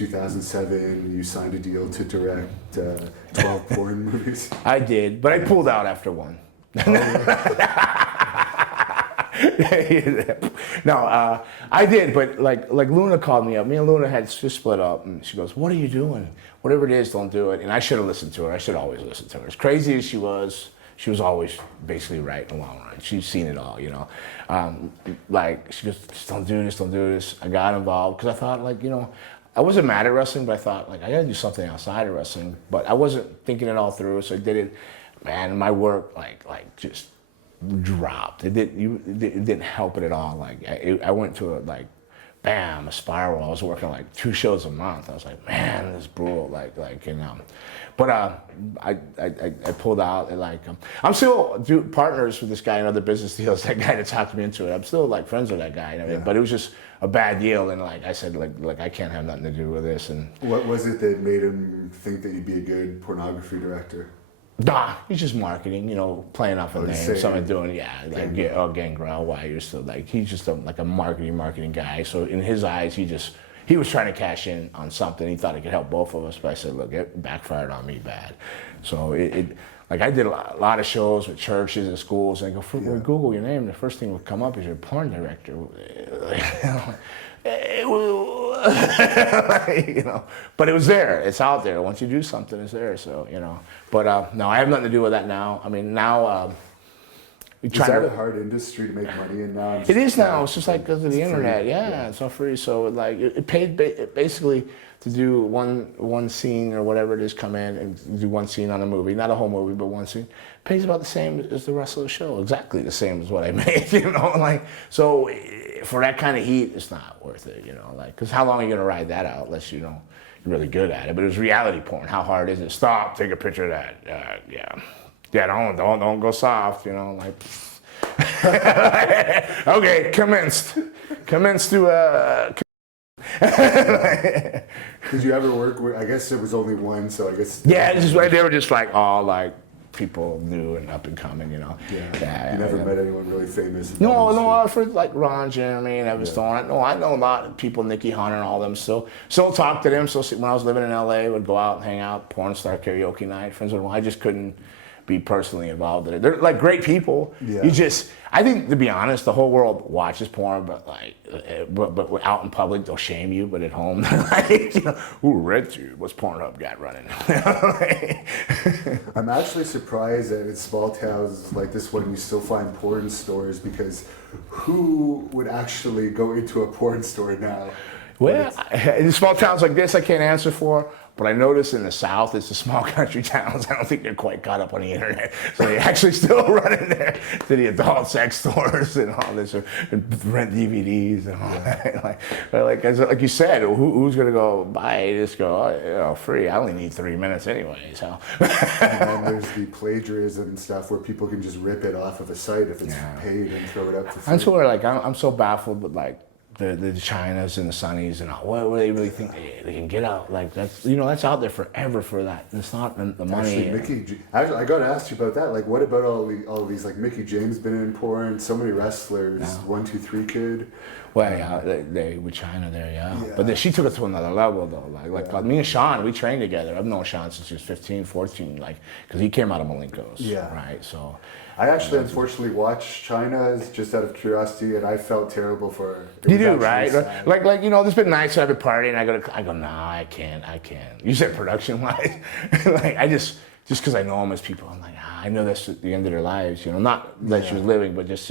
2007, you signed a deal to direct 12 porn movies. I did, but I pulled out after one. No, I did, but like Luna called me up. Me and Luna had just split up, and she goes, "What are you doing? Whatever it is, don't do it." And I should have listened to her. I should always listen to her. As crazy as she was always basically right in the long run. She's seen it all, you know. Like she goes, "Just don't do this, don't do this." I got involved because I thought, like, you know, I wasn't mad at wrestling, but I thought, like, I gotta do something outside of wrestling. But I wasn't thinking it all through, so I did it. Man, my work like just dropped. It didn't help it at all. Like I went to a spiral. I was working like 2 shows a month. I was like, man, this is brutal. But I pulled out. And I'm still partners with this guy in other business deals. That guy that talked me into it. I'm still like friends with that guy. And everything. But it was just a bad deal. And like I said, like I can't have nothing to do with this. And what was it that made him think that you'd be a good pornography director? Nah, he's just marketing, you know, playing off a name, something doing, Gangrel, why you're still like, he's just a marketing guy. So in his eyes, he was trying to cash in on something. He thought it could help both of us, but I said, look, it backfired on me bad. So like I did a lot of shows with churches and schools, and I go, when we Google your name, the first thing would come up is your porn director. You know, but it was there. It's out there. Once you do something, it's there. So, you know, but no, I have nothing to do with that now. I mean, now we try. Is that a hard industry to make money in now? It is now. It's just like because of the internet. Yeah, it's all free. So like it paid basically to do one scene or whatever it is, come in and do one scene on a movie, not a whole movie, but one scene. Pays about the same as the rest of the show. Exactly the same as what I made. You know, like so. For that kind of heat, it's not worth it, you know, like, because how long are you going to ride that out unless you know you're really good at it? But it was reality porn. How hard is it? Stop, take a picture of that. Don't go soft, you know, like. Okay, commenced to. Did you ever work with? I guess there was only one, so I guess. Yeah, they were just like all like. People new and up and coming, you know. Yeah. You never met anyone really famous? No. I've heard like Ron Jeremy and Evan Stone. No, I know a lot of people, Nikki Hunter and all them. Still talk to them. So when I was living in LA, would go out and hang out, porn star karaoke night, friends with them. I just couldn't be personally involved in it. They're like great people. Yeah. I think, to be honest, the whole world watches porn, but but out in public they'll shame you. But at home they're like, you know, ooh, RedTube, what's Pornhub got running? I'm actually surprised that in small towns like this one you still find porn stores, because who would actually go into a porn store now? Well, in small towns like this, I can't answer for. But I notice in the South, it's the small country towns. I don't think they're quite caught up on the internet. So they actually still run in there to the adult sex stores and all this, or rent DVDs and all that. Like you said, who's going to go buy it? Just go, free. I only need 3 minutes anyway. So. And then there's the plagiarism stuff where people can just rip it off of a site if it's paid and throw it up for free. That's where I'm so baffled with like. The Chinas and the Sunnies and all, what do they really think they can get out? Like that's that's out there forever for that. It's not the money. Actually, I got to ask you about that. Like, what about all these like Mickey James been in porn? So many wrestlers. 1, 2, 3 Kid. Well, they with China there, But she took it to another level though. Like me and Sean, we trained together. I've known Sean since he was 15, 14. Like, because he came out of Malenko's. Yeah. Right. So. I actually, unfortunately, watched China just out of curiosity, and I felt terrible for her. You do, right? Sad. Like there's been nights I have a party, and I go, nah, I can't. You said production-wise, like just because I them as people, I'm like, I know that's the end of their lives, you know. Not that she was living, but just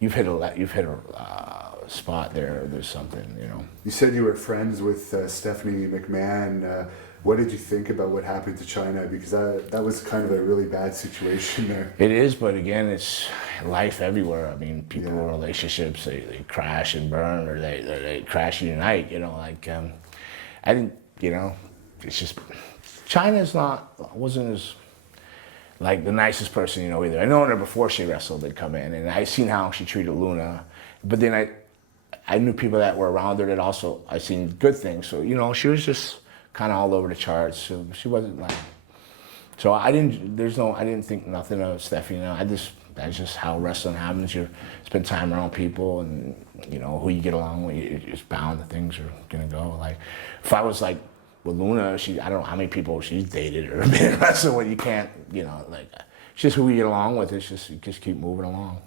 you've hit a spot there. There's something, you know. You said you were friends with Stephanie McMahon. What did you think about what happened to China? Because that was kind of a really bad situation there. It is, but again, it's life everywhere. I mean, people in relationships, they crash and burn, or they crash and unite. You know, like I didn't. You know, it's just wasn't as like the nicest person, you know, either. I known her before she wrestled. They'd come in, and I seen how she treated Luna, but then I knew people that were around her that also I seen good things. So you know, she was just. Kind of all over the charts. So she wasn't like, So I didn't think nothing of Stephanie. That's just how wrestling happens. You spend time around people, and you know who you get along with. It's bound that things are gonna go. Like if I was like with Luna, I don't know how many people she's dated or been wrestling with. You can't, you know, like it's just who you get along with. It's just you just keep moving along.